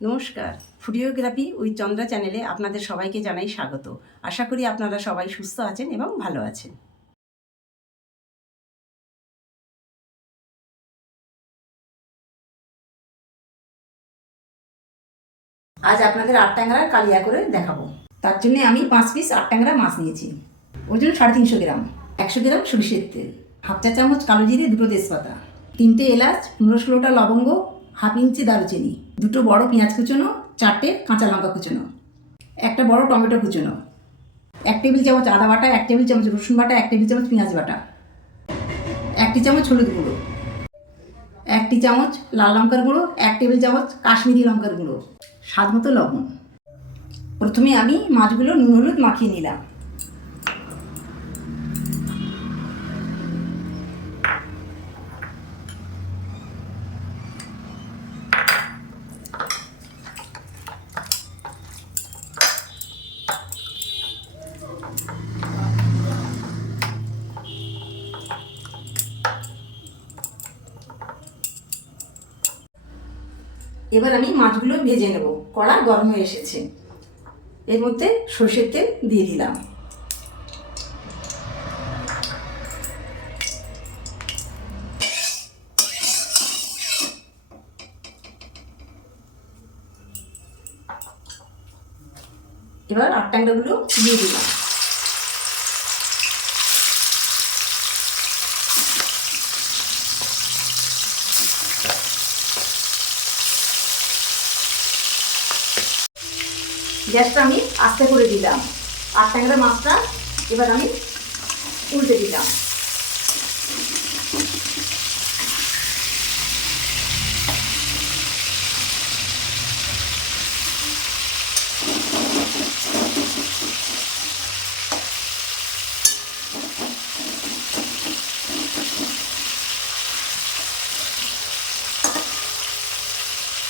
নমস্কার, ফুডিওগ্রাফি উইথ চন্দ্রা চ্যানেলে আপনাদের সবাইকে জানাই স্বাগত। আশা করি আপনারা সবাই সুস্থ আছেন এবং ভালো আছেন। আজ আপনাদের আট ট্যাংরার কালিয়া করে দেখাবো। তার জন্য আমি 5 পিস আট ট্যাংরা মাছ নিয়েছি। ওজন 350 গ্রাম, 100 গ্রাম সরিষের তেল, হাফ চা চামচ কালো জিরে, 2 তেজপাতা, 3টে এলাচ, 15-16টা লবঙ্গ, হাফ ইঞ্চি দারুচিনি, 2 বড় পেঁয়াজ কুচোনো, 4টে কাঁচা লঙ্কা কুচোনো, একটা বড় টমেটো কুচোনো, 1 টেবিল চামচ আদা বাটা, 1 টেবিল চামচ রসুন বাটা, 1 টেবিল চামচ পেঁয়াজ বাটা, 1 চামচ হলুদ গুঁড়ো, 1 চামচ লাল লঙ্কার গুঁড়ো, 1 টেবিল চামচ কাশ্মীরি লঙ্কার গুঁড়ো, স্বাদ মতো লবণ। প্রথমে আমি মাছগুলো নুন হলুদ মাখিয়ে নিলাম। এবার আমি মাছগুলো ভেজে নেব। কড়া গরম হয়ে এসেছে, এর মধ্যে সরষের তেল দিয়ে দিলাম। এবার আট ট্যাংরাগুলো দিয়ে দিলাম। গ্যাসটা আমি আস্তে করে দিলাম। আট ট্যাংরা মাছটা এবার আমি উল্টে দিলাম।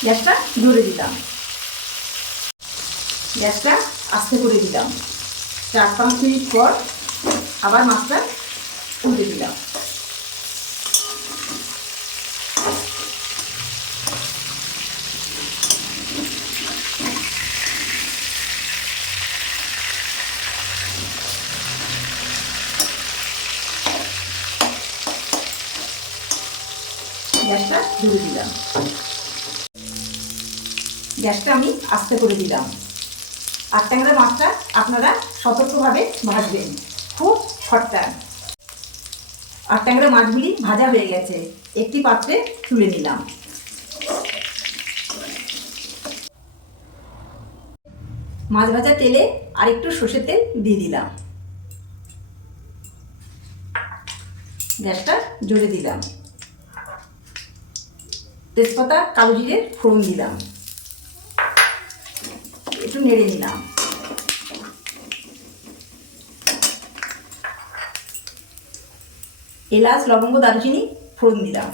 গ্যাসটা জোরে দিলাম, গ্যাসটা আস্তে করে দিলাম। 4-5 মিনিট পর আবার মাছটা উল্টে দিলাম। গ্যাসটা জোরে দিলাম, গ্যাসটা আমি আস্তে করে দিলাম। আট ট্যাংরা মাছটা আপনারা সতর্কভাবে ভাজবেন, খুব খট্টান। আট ট্যাংরা মাছগুলি ভাজা হয়ে গেছে, একটি পাত্রে তুলে নিলাম। মাছ ভাজা তেলে আর একটু সর্ষের তেল দিয়ে দিলাম। গ্যাসটা জোরে দিলাম। তেজপাতা কালো জিরে ফোড়ন দিলাম, একটু নেড়ে নিলাম। এলাচ লবঙ্গ দারুচিনি ফোড়ন দিলাম,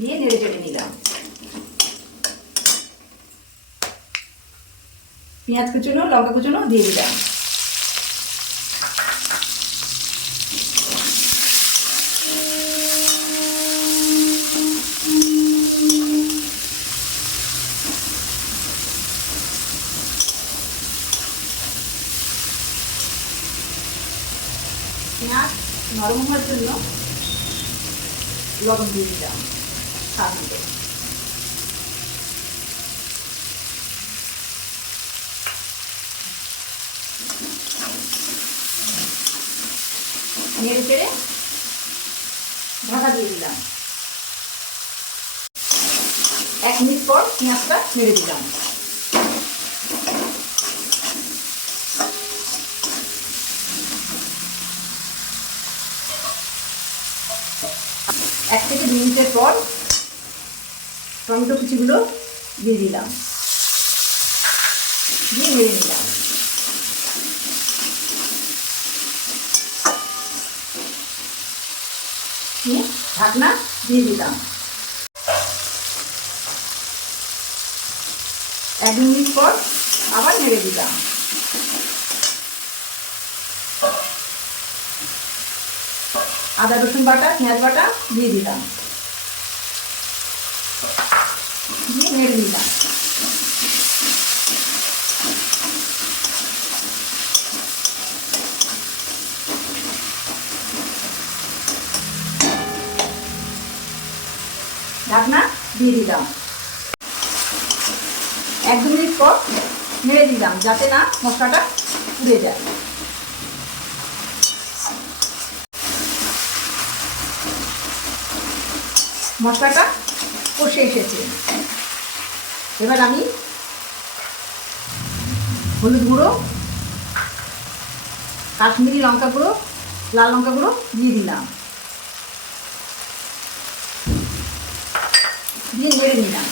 দিয়ে নেড়ে চেড়ে নিলাম। পেঁয়াজ কুচনো লঙ্কা কুচনো দিয়ে দিলাম। পেঁয়াজ নরম হওয়ার জন্য লবণ দিয়ে দিলাম স্বাদ মতো। নেড়ে চেড়ে ঢাকা দিয়ে দিলাম। 1 মিনিট পর পেঁয়াজটা নেড়ে দিলাম। এক থেকে 2 মিনিটের পর টমেটো কুচিগুলো দিয়ে দিলাম, দিয়ে নেড়ে নিলাম। ঢাকনা দিয়ে দিলাম। 1 মিনিট পর আবার নেড়ে দিলাম। আদা রসুন বাটা পেঁয়াজ বাটা দিয়ে দিলাম। নেড়ে নিলাম। ঢাকনা দিয়ে দিলাম। 1-2 মিনিট পর নেড়ে দিলাম যাতে না মশলাটা পুড়ে যায়। মশলাটা কষে এসেছে। এবার আমি হলুদ গুঁড়ো, কাশ্মীরি লঙ্কা গুঁড়ো, লাল লঙ্কা গুঁড়ো দিয়ে দিলাম, দিয়ে নেড়ে নিলাম।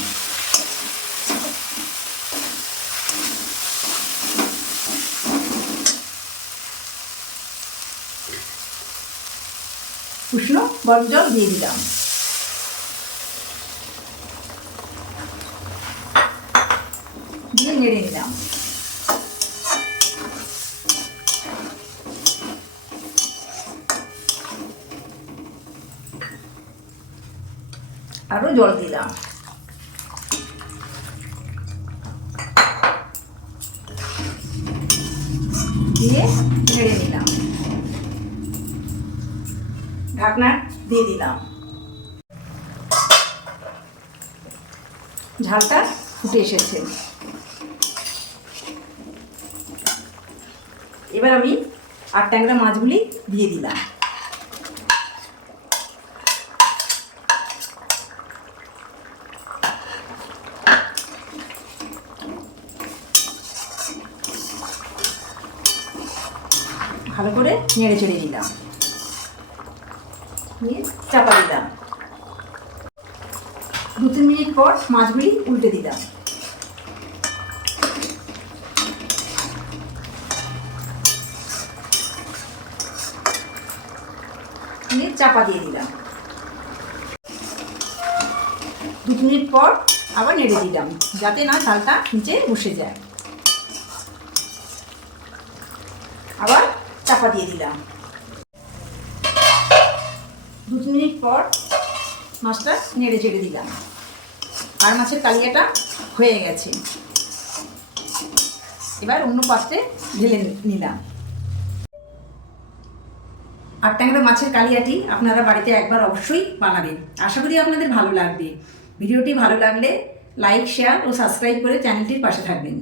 উষ্ণ গরম জল দিয়ে দিলাম। দিয়ে নেড়ে নিলাম। আরো জল দিলাম। দিয়ে নেড়ে নিলাম। ঢাকনা দিয়ে দিলাম। ঝালটা ফুটে এসেছে। এবার আমি 8 ট্যাংরা মাছগুলি দিয়ে দিলাম। ভালো করে নেড়ে চেড়ে দিলাম, নিয়ে চাপা দিলাম। 2-3 মিনিট পর মাছগুলি উল্টে দিলাম। নিয়ে চাপা দিয়ে দিলাম। 2 মিনিট পর আবার নেড়ে দিলাম যাতে না ঝালটা নিচে বসে যায়। আবার চাপা দিয়ে দিলাম। 2 মিনিট পর মাছটা নেড়ে চেড়ে দিলাম। আর মাছের কালিয়াটা হয়ে গেছে। এবার অন্য পাত্রে ঢেলে নিলাম। 8 ট্যাংরা মাছের কালিয়াটি আপনারা বাড়িতে একবার অবশ্যই বানাবেন। আশা করি আপনাদের ভালো লাগবে। ভিডিওটি ভালো লাগলে লাইক, শেয়ার ও সাবস্ক্রাইব করে চ্যানেলটির পাশে থাকবেন।